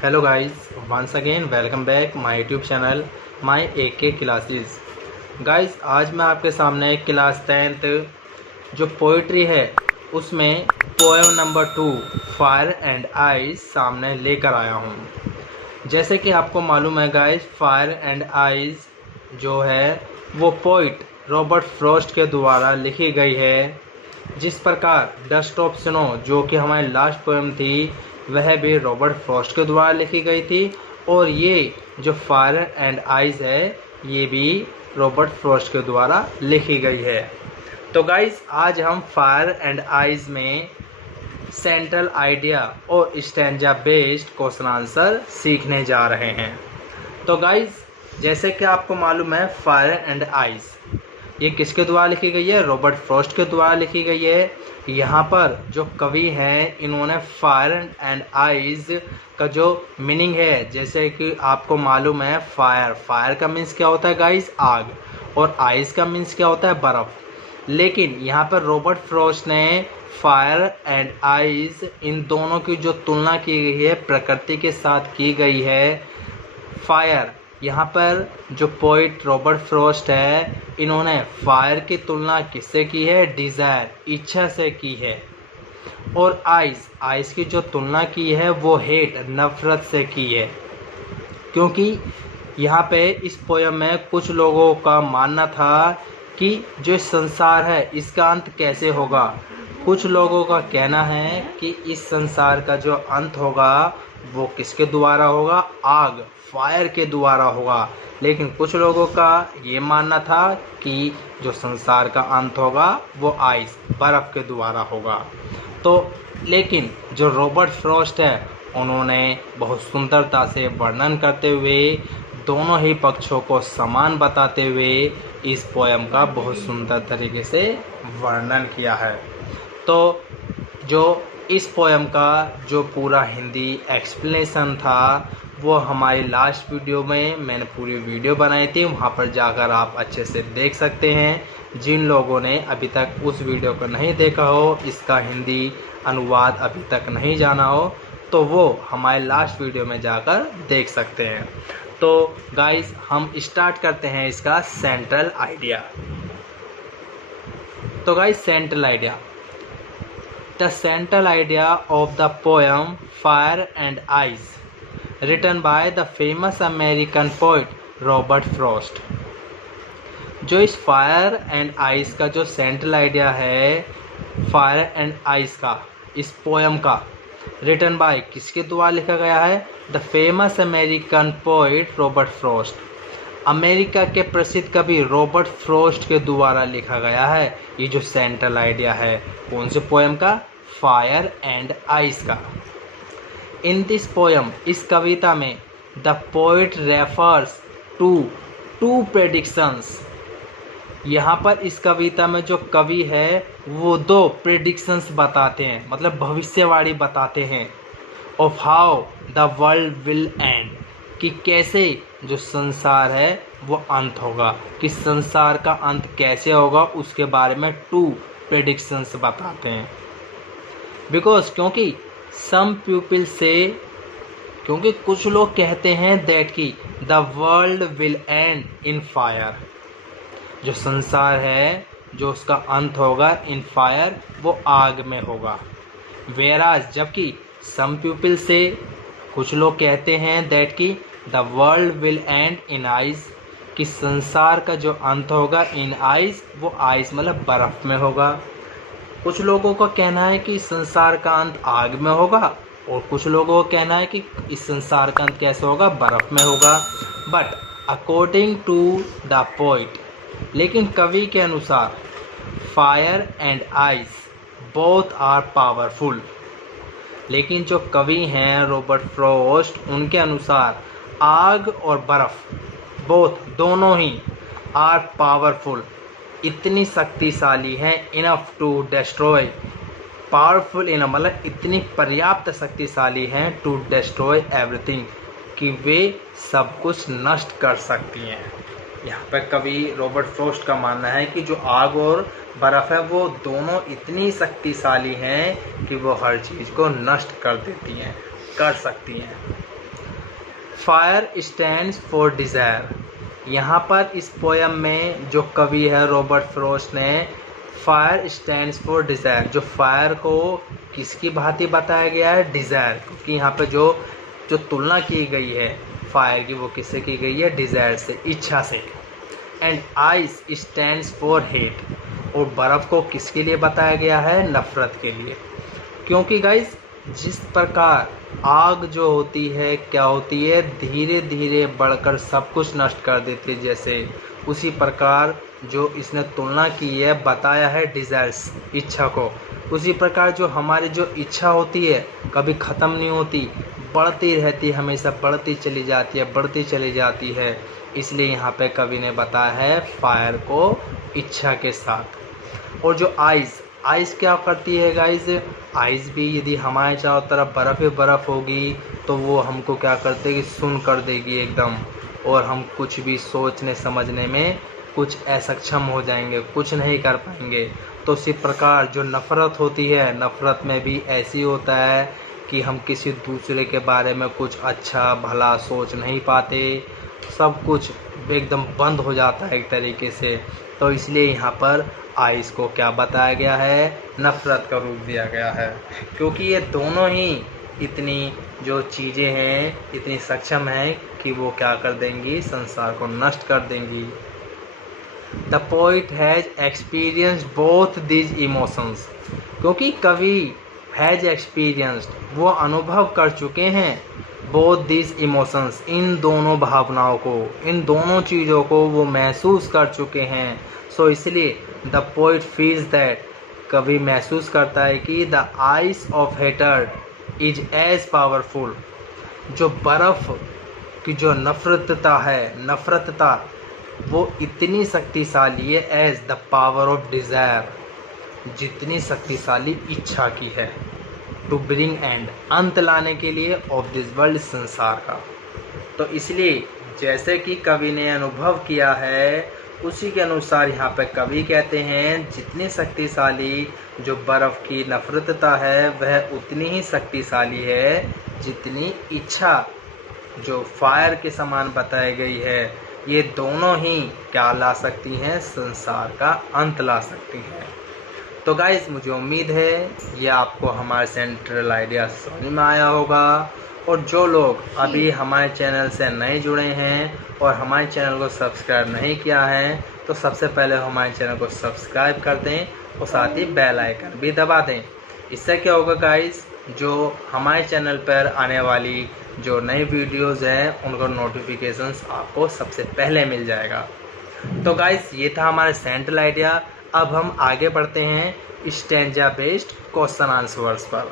Hello guys, once again welcome back my YouTube channel my AK classes। Guys आज मैं आपके सामने class 10th जो पोइट्री है उसमें poem number 2 fire and ice सामने लेकर आया हूँ। जैसे कि आपको मालूम है गाइस, फायर एंड आइस जो है वो पोइट रॉबर्ट फ्रॉस्ट के द्वारा लिखी गई है। जिस प्रकार डस्ट ऑफ स्नो जो कि हमारी लास्ट पोएम थी वह भी रॉबर्ट फ्रॉस्ट के द्वारा लिखी गई थी, और ये जो फायर एंड आइस है ये भी रॉबर्ट फ्रॉस्ट के द्वारा लिखी गई है। तो गाइस आज हम फायर एंड आइस में सेंट्रल आइडिया और स्टैंजा बेस्ड क्वेश्चन आंसर सीखने जा रहे हैं। तो गाइस जैसे कि आपको मालूम है फायर एंड आइस ये किसके द्वारा लिखी गई है? रॉबर्ट फ्रॉस्ट के द्वारा लिखी गई है। यहाँ पर जो कवि हैं इन्होंने फायर एंड आइस का जो मीनिंग है, जैसे कि आपको मालूम है फायर का मीन्स क्या होता है गाइस? आग, और आइस का मीन्स क्या होता है? बर्फ। लेकिन यहाँ पर रॉबर्ट फ्रॉस्ट ने फायर एंड आइस इन दोनों की जो तुलना की गई है प्रकृति के साथ की गई है। फायर, यहाँ पर जो पोइट रॉबर्ट फ्रॉस्ट है इन्होंने फायर की तुलना किससे की है? डिज़ायर, इच्छा से की है। और आइस की जो तुलना की है वो हेट, नफरत से की है। क्योंकि यहाँ पे इस पोयम में कुछ लोगों का मानना था कि जो संसार है इसका अंत कैसे होगा। कुछ लोगों का कहना है कि इस संसार का जो अंत होगा वो किसके द्वारा होगा? आग, फायर के द्वारा होगा। लेकिन कुछ लोगों का ये मानना था कि जो संसार का अंत होगा वो आइस, बर्फ़ के द्वारा होगा। तो लेकिन जो रॉबर्ट फ्रॉस्ट है उन्होंने बहुत सुंदरता से वर्णन करते हुए दोनों ही पक्षों को समान बताते हुए इस पोएम का बहुत सुंदर तरीके से वर्णन किया है। तो जो इस पोएम का जो पूरा हिंदी एक्सप्लेनेशन था वो हमारी लास्ट वीडियो में मैंने पूरी वीडियो बनाई थी, वहाँ पर जाकर आप अच्छे से देख सकते हैं। जिन लोगों ने अभी तक उस वीडियो को नहीं देखा हो, इसका हिंदी अनुवाद अभी तक नहीं जाना हो, तो वो हमारे लास्ट वीडियो में जाकर देख सकते हैं। तो गाइस हम स्टार्ट करते हैं इसका सेंट्रल आइडिया। तो guys central idea, the central idea of the poem fire and ice written by the famous American poet Robert Frost. जो इस फायर एंड आइस का जो सेंट्रल आइडिया है फायर एंड आइस का, इस पोएम का written by किसके द्वारा लिखा गया है? The famous American poet Robert Frost. America के प्रसिद्ध कवि रॉबर्ट फ्रॉस्ट के द्वारा लिखा गया है ये जो सेंट्रल आइडिया है। कौन से पोएम का? फायर एंड आइस का। इन दिस पोएम, इस कविता में the poet refers to two predictions. यहाँ पर इस कविता में जो कवि है वो दो प्रेडिक्शंस बताते हैं, मतलब भविष्यवाणी बताते हैं, of how the world will and, कि कैसे जो संसार है वो अंत होगा, कि संसार का अंत कैसे होगा उसके बारे में टू प्रेडिक्शंस बताते हैं। बिकॉज क्योंकि कुछ लोग कहते हैं दैट कि the world will end in fire, जो संसार है जो उसका अंत होगा इन फायर, वो आग में होगा। वेराज, जबकि सम पीपल से कुछ लोग कहते हैं दैट कि the world will end in ice, कि संसार का जो अंत होगा इन आइस, वो आइस मतलब बर्फ़ में होगा। कुछ लोगों का कहना है कि संसार का अंत आग में होगा, और कुछ लोगों का कहना है कि इस संसार का अंत कैसे होगा? बर्फ़ में होगा। But according to the poet, लेकिन कवि के अनुसार fire and ice both are powerful. लेकिन जो कवि हैं रॉबर्ट फ्रॉस्ट, उनके अनुसार आग और बर्फ़ दोनों ही आर पावरफुल, इतनी शक्तिशाली हैं, इनफ टू डिस्ट्रॉय, पावरफुल इन मतलब इतनी पर्याप्त शक्तिशाली हैं टू डिस्ट्रॉय एवरीथिंग, कि वे सब कुछ नष्ट कर सकती हैं। यहाँ पर कवि रॉबर्ट फ्रॉस्ट का मानना है कि जो आग और बर्फ़ है वो दोनों इतनी शक्तिशाली हैं कि वो हर चीज़ को नष्ट कर देती हैं, कर सकती हैं। Fire stands for desire. यहाँ पर इस पोयम में जो कवि है रॉबर्ट फ्रॉस्ट ने फायर स्टैंड्स फॉर डिज़ायर, जो फायर को किसकी भांति बताया गया है, डिज़ायर, क्योंकि यहाँ पे जो जो तुलना की गई है फायर की वो किससे की गई है, डिज़ायर से, इच्छा से। And ice stands for hate, और बर्फ़ को किसके लिए बताया गया है, नफ़रत के लिए। क्योंकि गाइस जिस प्रकार आग जो होती है क्या होती है, धीरे धीरे बढ़कर सब कुछ नष्ट कर देती है, जैसे उसी प्रकार जो इसने तुलना की है, बताया है डिज़ायर्स, इच्छा को, उसी प्रकार जो हमारी जो इच्छा होती है कभी ख़त्म नहीं होती, बढ़ती रहती है, हमेशा बढ़ती चली जाती है, बढ़ती चली जाती है। इसलिए यहाँ पे कवि ने बताया है फायर को इच्छा के साथ। और जो आइस क्या करती है गाइस, आइस भी यदि हमारे चारों तरफ बर्फ़ ही बर्फ़ होगी तो वो हमको क्या करते कि सुन कर देगी एकदम, और हम कुछ भी सोचने समझने में कुछ असक्षम हो जाएंगे, कुछ नहीं कर पाएंगे। तो इसी प्रकार जो नफ़रत होती है, नफ़रत में भी ऐसी होता है कि हम किसी दूसरे के बारे में कुछ अच्छा भला सोच नहीं पाते, सब कुछ एकदम बंद हो जाता है एक तरीके से। तो इसलिए यहाँ पर आइस को क्या बताया गया है, नफ़रत का रूप दिया गया है, क्योंकि ये दोनों ही इतनी जो चीज़ें हैं इतनी सक्षम हैं कि वो क्या कर देंगी, संसार को नष्ट कर देंगी। The poet has experienced both these emotions, क्योंकि कवि हैज़ एक्सपीरियंस्ड, वो अनुभव कर चुके हैं, बोथ दीज इमोशंस, इन दोनों भावनाओं को, इन दोनों चीज़ों को वो महसूस कर चुके हैं। सो इसलिए द पोइट फील्स दैट, कवि महसूस करता है कि the ice of hatred is as powerful, जो बर्फ़ की जो नफ़रतता है, नफ़रतता वो इतनी शक्तिशाली है, as the power of desire, जितनी शक्तिशाली इच्छा की है, टू ब्रिंग एंड, अंत लाने के लिए, ऑफ दिस वर्ल्ड, संसार का। तो इसलिए जैसे कि कवि ने अनुभव किया है उसी के अनुसार यहाँ पे कवि कहते हैं जितनी शक्तिशाली जो बर्फ़ की नफ़रतता है वह उतनी ही शक्तिशाली है जितनी इच्छा जो फायर के समान बताई गई है। ये दोनों ही क्या ला सकती हैं, संसार का अंत ला सकती हैं। तो गाइस मुझे उम्मीद है ये आपको हमारे सेंट्रल आइडिया समझ में आया होगा। और जो लोग अभी हमारे चैनल से नए जुड़े हैं और हमारे चैनल को सब्सक्राइब नहीं किया है तो सबसे पहले हमारे चैनल को सब्सक्राइब कर दें और साथ ही बेल आइकन भी दबा दें। इससे क्या होगा गाइस, जो हमारे चैनल पर आने वाली जो नई वीडियोज़ हैं उनका नोटिफिकेशंस आपको सबसे पहले मिल जाएगा। तो गाइस ये था हमारा सेंट्रल आइडिया। अब हम आगे बढ़ते हैं स्टैंजा बेस्ड क्वेश्चन आंसर्स पर।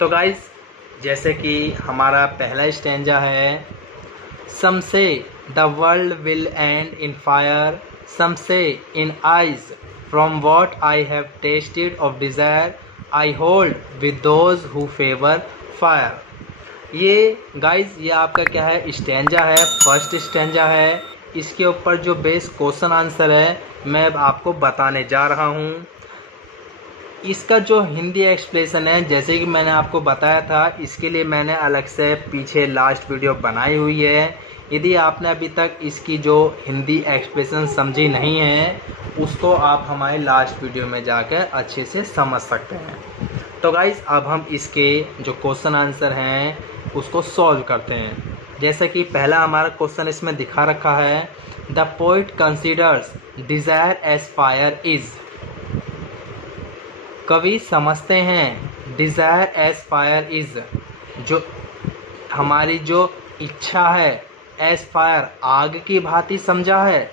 तो गाइस जैसे कि हमारा पहला स्टैंजा है, some say the world will end in fire, some say in ice, from what I have tasted of desire, I hold with those who favour fire. ये guys ये आपका क्या है, स्टैंजा है, फर्स्ट स्टैंजा है। इसके ऊपर जो बेस क्वेश्चन आंसर है मैं आपको बताने जा रहा हूँ। इसका जो हिंदी एक्सप्लेशन है जैसे कि मैंने आपको बताया था, इसके लिए मैंने अलग से पीछे लास्ट वीडियो बनाई हुई है। यदि आपने अभी तक इसकी जो हिंदी एक्सप्रेशन समझी नहीं है उसको आप हमारे लास्ट वीडियो में जाकर अच्छे से समझ सकते हैं। तो गाइस अब हम इसके जो क्वेश्चन आंसर हैं उसको सॉल्व करते हैं। जैसे कि पहला हमारा क्वेश्चन इसमें दिखा रखा है, the poet considers desire as fire is. कवि समझते हैं डिज़ायर एज फायर इज़, जो हमारी जो इच्छा है एज फायर, आग की भांति समझा है।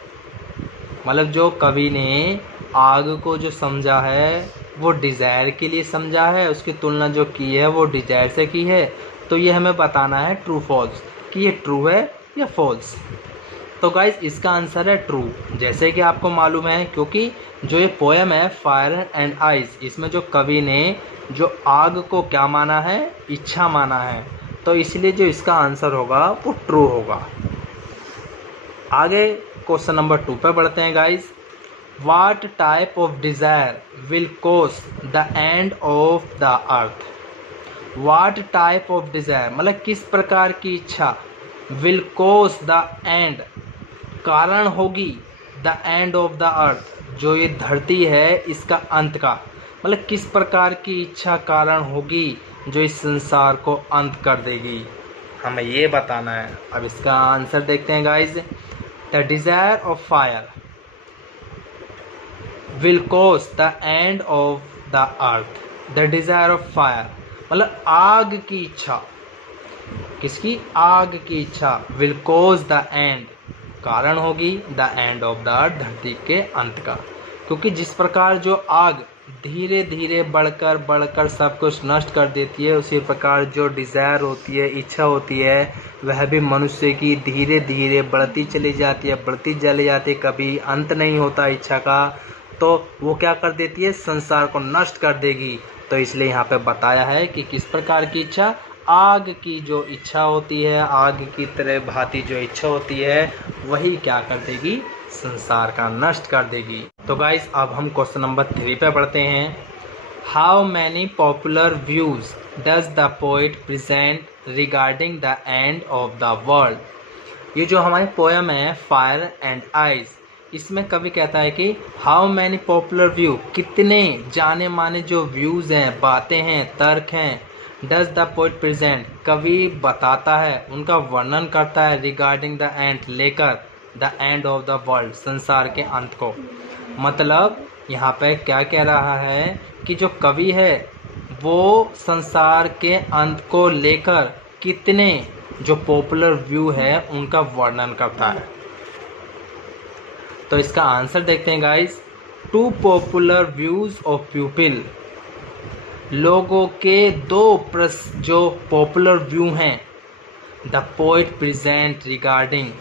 मतलब जो कवि ने आग को जो समझा है वो डिज़ायर के लिए समझा है, उसकी तुलना जो की है वो डिज़ायर से की है। तो ये हमें बताना है ट्रू फॉल्स कि ये ट्रू है या फॉल्स। तो गाइस इसका आंसर है ट्रू, जैसे कि आपको मालूम है क्योंकि जो ये पोएम है फायर एंड आइस, इसमें जो कवि ने जो आग को क्या माना है, इच्छा माना है। तो इसलिए जो इसका आंसर होगा वो ट्रू होगा। आगे क्वेश्चन नंबर 2 पे बढ़ते हैं guys. What type of desire will cause the end of the earth? What type of desire मतलब किस प्रकार की इच्छा will cause the end कारण होगी the end of the earth जो ये धरती है इसका अंत का मतलब किस प्रकार की इच्छा कारण होगी जो इस संसार को अंत कर देगी, हमें ये बताना है। अब इसका आंसर देखते हैं guys. The desire of fire will cause the end of the earth. The desire of fire मतलब आग की इच्छा, किसकी? आग की इच्छा। विल कॉज द एंड कारण होगी the end of the earth धरती के अंत का, क्योंकि जिस प्रकार जो आग धीरे धीरे बढ़कर बढ़कर सब कुछ नष्ट कर देती है, उसी प्रकार जो डिज़ायर होती है, इच्छा होती है, वह भी मनुष्य की धीरे धीरे बढ़ती चली जाती है, बढ़ती चली जाती है, कभी अंत नहीं होता इच्छा का। तो वो क्या कर देती है? संसार को नष्ट कर देगी। तो इसलिए यहाँ पे बताया है कि किस प्रकार की इच्छा? आग की जो इच्छा होती है, आग की तरह भांति जो इच्छा होती है, वही क्या कर देगी? संसार का नष्ट कर देगी। तो गाइस अब हम क्वेश्चन नंबर 3 पे पढ़ते हैं। How many popular views does the poet present regarding the end of the world. ये जो हमारी पोयम है फायर एंड आइज, इसमें कवि कहता है कि हाउ मैनी पॉपुलर व्यू कितने जाने माने जो व्यूज़ हैं, बातें हैं, तर्क हैं, डज द पोएट प्रेजेंट कवि बताता है, उनका वर्णन करता है, रिगार्डिंग द एंड लेकर the end of the world संसार के अंत को। मतलब यहाँ पे क्या कह रहा है कि जो कवि है वो संसार के अंत को लेकर कितने जो पॉपुलर व्यू है उनका वर्णन करता है। तो इसका आंसर देखते हैं guys. 2 popular views of people, लोगों के 2 जो पॉपुलर व्यू हैं, द पोएट प्रेजेंट रिगार्डिंग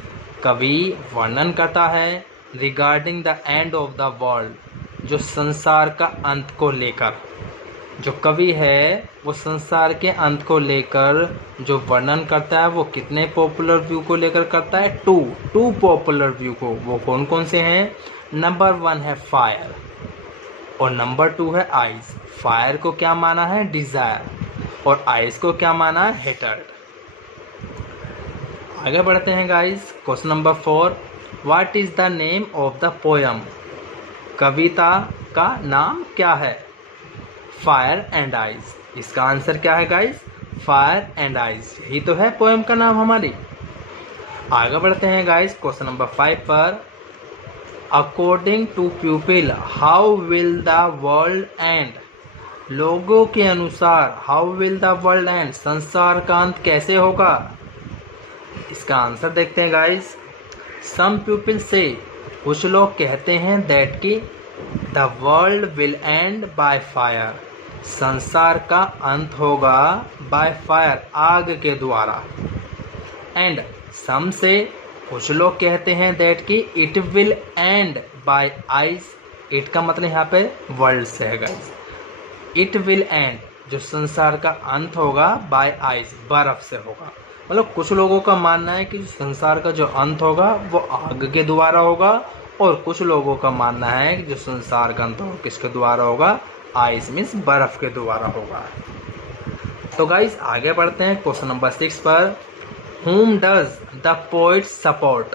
कवि वर्णन करता है, regarding the end of the world जो संसार का अंत को लेकर। जो कवि है वो संसार के अंत को लेकर जो वर्णन करता है वो कितने पॉपुलर व्यू को लेकर करता है? 2 पॉपुलर व्यू को। वो कौन कौन से हैं? नंबर 1 है फायर और नंबर 2 है आइज। फायर को क्या माना है? डिजायर, और आइज को क्या माना है? हेटर्ड। आगे बढ़ते हैं guys. Question number 4, what is the name of the poem. कविता का नाम क्या है? Fire and ice. इसका आंसर क्या है गाइस? फायर एंड आइज, यही तो है पोयम का नाम हमारी। आगे बढ़ते हैं गाइस क्वेश्चन नंबर 5 पर। According to people how will the world end. लोगों के अनुसार how will the world end संसार का अंत कैसे होगा? इसका आंसर देखते हैं गाइस। सम पीपल से कुछ लोग कहते हैं दैट कि the world will end by fire, संसार का अंत होगा बाय फायर, आग के द्वारा। एंड सम से कुछ लोग कहते हैं दैट कि it will end by ice. It का मतलब यहाँ पे वर्ल्ड से है गाइस। इट विल एंड जो संसार का अंत होगा बाय आइस, बर्फ से होगा। मतलब कुछ लोगों का मानना है कि संसार का जो अंत होगा वो आग के द्वारा होगा, और कुछ लोगों का मानना है कि जो संसार का अंत होगा किसके द्वारा होगा? आइस मीन्स बर्फ के द्वारा होगा। तो गाइस आगे बढ़ते हैं क्वेश्चन नंबर 6 पर। whom does the poet support।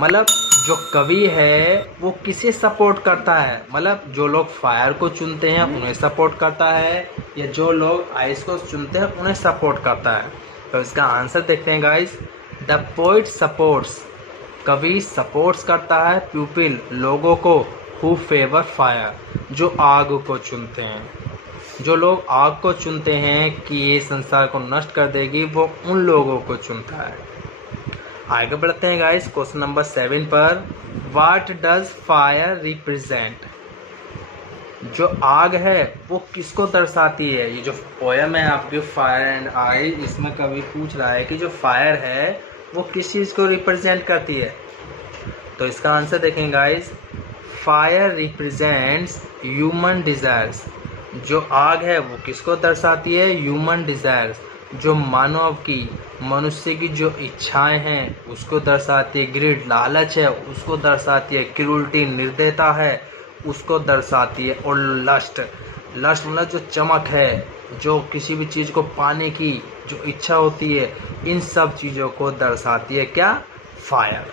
मतलब जो कवि है वो किसे सपोर्ट करता है? मतलब जो लोग फायर को चुनते हैं उन्हें सपोर्ट करता है, या जो लोग आइस को चुनते हैं उन्हें सपोर्ट करता है? तो इसका आंसर देखते हैं गाइस। द पोएट सपोर्ट्स, कवि सपोर्ट्स करता है पीपल लोगों को, हु फेवर फायर, जो आग को चुनते हैं। जो लोग आग को चुनते हैं कि ये संसार को नष्ट कर देगी, वो उन लोगों को चुनता है। आगे बढ़ते हैं गाइस क्वेश्चन नंबर 7 पर। What does fire represent. जो आग है वो किसको दर्शाती है? ये जो पोयम है आपकी फायर एंड आइज, इसमें कवि पूछ रहा है कि जो फायर है वो किस चीज़ को रिप्रेजेंट करती है? तो इसका आंसर देखें guys. Fire represents human desires. जो आग है वो किसको दर्शाती है? Human desires. जो मानव की मनुष्य की जो इच्छाएं हैं उसको दर्शाती है। ग्रीड लालच है उसको दर्शाती है। क्रूरटी निर्दयता है उसको दर्शाती है। और लस्ट मतलब जो चमक है, जो किसी भी चीज़ को पाने की जो इच्छा होती है, इन सब चीज़ों को दर्शाती है क्या? फायर।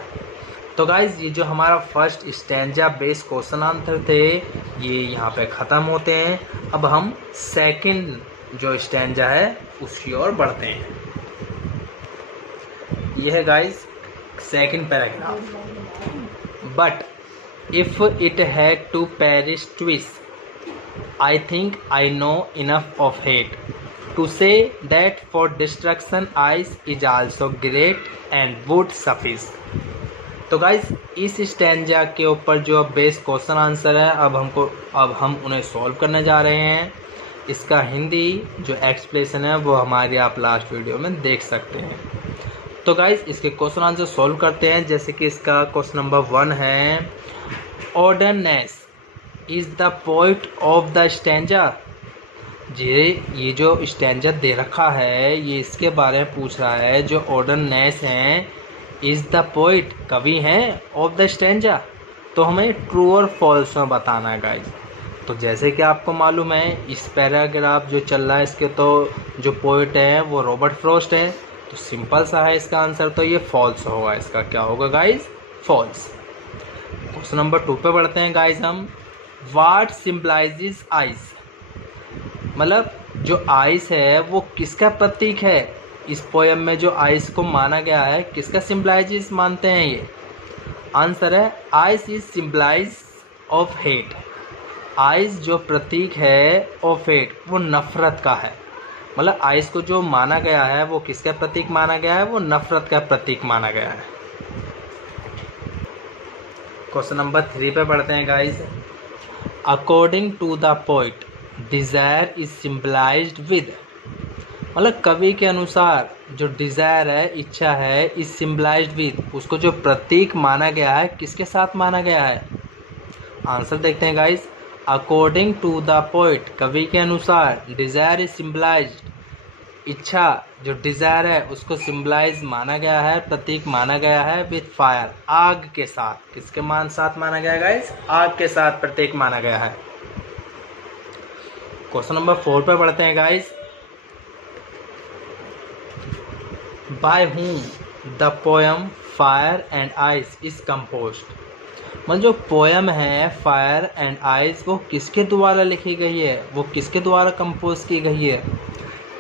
तो गाइज ये जो हमारा first stanza base question answer थे ये यहाँ पे ख़त्म होते हैं। अब हम सेकंड जो स्टैंजा है उसकी ओर बढ़ते हैं। यह है guys second paragraph. But if it had to perish twist, I think I know enough of hate to say that for destruction ice is also great and would suffice। तो guys इस stanza के ऊपर जो base question answer है अब हम उन्हें solve करने जा रहे हैं। इसका हिंदी जो एक्सप्लेनेशन है वो हमारी आप लास्ट वीडियो में देख सकते हैं। तो गाइज इसके क्वेश्चन आंसर सॉल्व करते हैं। जैसे कि इसका क्वेश्चन नंबर 1 है, ऑर्डरनेस is the poet of the stanza. ये जो स्टैंजा दे रखा है ये इसके बारे में पूछ रहा है। जो ऑर्डरनेस हैं इज द पोइट कवि हैं ऑफ द स्टैंजा। तो हमें ट्रू और फॉल्स में बताना है गाइज। तो जैसे कि आपको मालूम है इस पैराग्राफ जो चल रहा है इसके तो जो पोइट है वो रॉबर्ट फ्रॉस्ट है। तो सिंपल सा है इसका आंसर, तो ये फॉल्स होगा। इसका क्या होगा गाइज? फॉल्स। क्वेश्चन नंबर 2 पे बढ़ते हैं गाइज हम। What symbolizes ice? मतलब जो आइस है वो किसका प्रतीक है? इस पोयम में जो आइस को माना गया है किसका सिम्बलाइज मानते हैं ये? आंसर है ice is symbolise of hate. Ice जो प्रतीक है ऑफ हेट वो नफरत का है। मतलब आइस को जो माना गया है वो किसका प्रतीक माना गया है? वो नफरत का प्रतीक माना गया है। क्वेश्चन नंबर 3 पे पढ़ते हैं guys. According to the poet desire is symbolised with. मतलब कवि के अनुसार जो डिज़ायर है, इच्छा है, इज सिम्बलाइज्ड विद, उसको जो प्रतीक माना गया है किसके साथ माना गया है? आंसर देखते हैं guys. According to the poet कवि के अनुसार डिज़ायर इज सिम्बलाइज्ड, इच्छा जो डिज़ायर है उसको सिम्बलाइज माना गया है, प्रतीक माना गया है विद फायर, आग के साथ। किसके साथ माना गया है गाइस? आग के साथ प्रतीक माना गया है। क्वेश्चन नंबर 4 पे पढ़ते हैं guys. By whom the poem fire and ice is composed. मतलब जो पोयम है फायर एंड आइस वो किसके द्वारा लिखी गई है? वो किसके द्वारा कंपोज की गई है?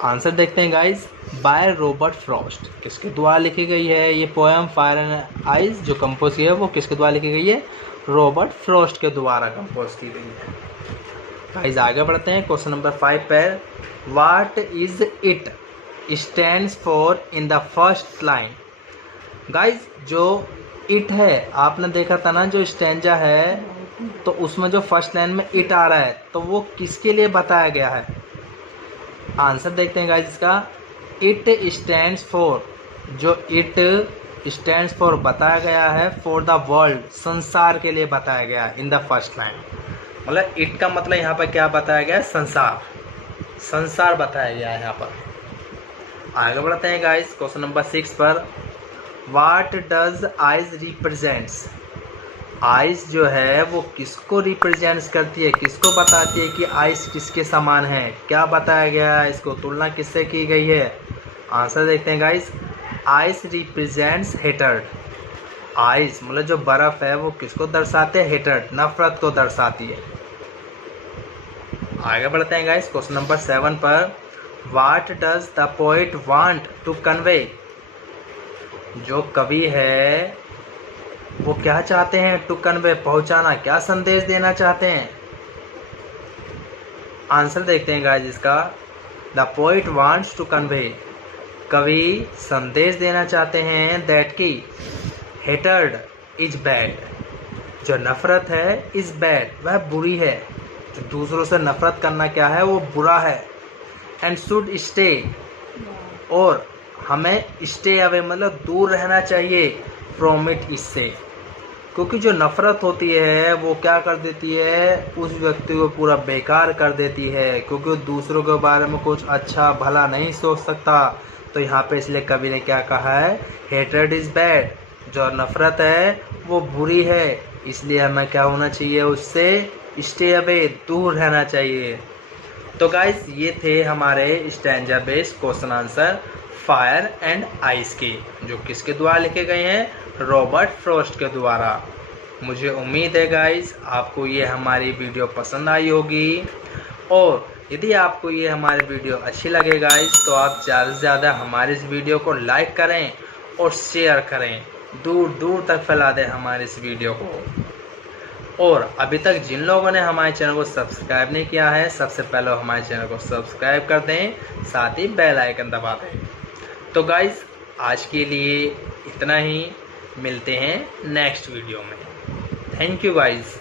आंसर देखते हैं गाइस। By Robert Frost. किसके द्वारा लिखी गई है ये पोयम फायर एंड आइस जो कंपोज की है वो किसके द्वारा लिखी गई है? रॉबर्ट फ्रॉस्ट के द्वारा कंपोज की गई है। गाइस आगे बढ़ते हैं क्वेश्चन नंबर 5 पर। What is it stands for in the first line. Guys जो इट है आपने देखा था ना जो स्टैंजा है तो उसमें जो फर्स्ट लाइन में इट आ रहा है तो वो किसके लिए बताया गया है? आंसर देखते हैं गाइस इसका। इट स्टैंड्स फॉर, जो इट स्टैंड्स फॉर बताया गया है फॉर द वर्ल्ड, संसार के लिए बताया गया है इन द फर्स्ट लाइन। मतलब इट का मतलब यहाँ पर क्या बताया गया है? संसार, संसार बताया गया है यहाँ पर। आगे बढ़ते हैं गाइस क्वेश्चन नंबर 6 पर। What does eyes represents. Ice जो है वो किसको रिप्रेजेंट्स करती है, किसको बताती है कि आइस किसके समान है? क्या बताया गया है? इसको तुलना किससे की गई है? आंसर देखते हैं guys. Ice represents hatred. Ice मतलब जो बर्फ है वो किसको दर्शाते हैं? हेटर्ड, नफरत को दर्शाती है। आगे बढ़ते हैं गाइस क्वेश्चन नंबर 7 पर। What does the poet want to convey. जो कवि है वो क्या चाहते हैं? टू कन्वे, पहुंचाना, क्या संदेश देना चाहते हैं? आंसर देखते हैं गाइस इसका। The poet wants to convey, कवि संदेश देना चाहते हैं दैट की हेटर्ड इज बैड, जो नफरत है इज बैड, वह बुरी है। जो दूसरों से नफरत करना क्या है? वो बुरा है। एंड शुड स्टे, और हमें स्टे अवे मतलब दूर रहना चाहिए फ्रॉम इट, इससे। क्योंकि जो नफ़रत होती है वो क्या कर देती है, उस व्यक्ति को पूरा बेकार कर देती है, क्योंकि वो दूसरों के बारे में कुछ अच्छा भला नहीं सोच सकता। तो यहाँ पे इसलिए कवि ने क्या कहा है, हेट्रेड इज़ बैड, जो नफ़रत है वो बुरी है, इसलिए हमें क्या होना चाहिए, उससे स्टे अवे, दूर रहना चाहिए। तो गाइस ये थे हमारे stanza based question answer fire and ice के, जो किसके द्वारा लिखे गए हैं, रॉबर्ट फ्रॉस्ट के द्वारा। मुझे उम्मीद है गाइस आपको ये हमारी वीडियो पसंद आई होगी, और यदि आपको ये हमारी वीडियो अच्छी लगे गाइस तो आप ज़्यादा से ज़्यादा हमारे इस वीडियो को लाइक करें और शेयर करें, दूर दूर तक फैला दें हमारे इस वीडियो को। और अभी तक जिन लोगों ने हमारे चैनल को सब्सक्राइब नहीं किया है, सबसे पहले हमारे चैनल को सब्सक्राइब कर दें, साथ ही बेल आइकन दबा दें। तो गाइस आज के लिए इतना ही, मिलते हैं नेक्स्ट वीडियो में। Thank you guys.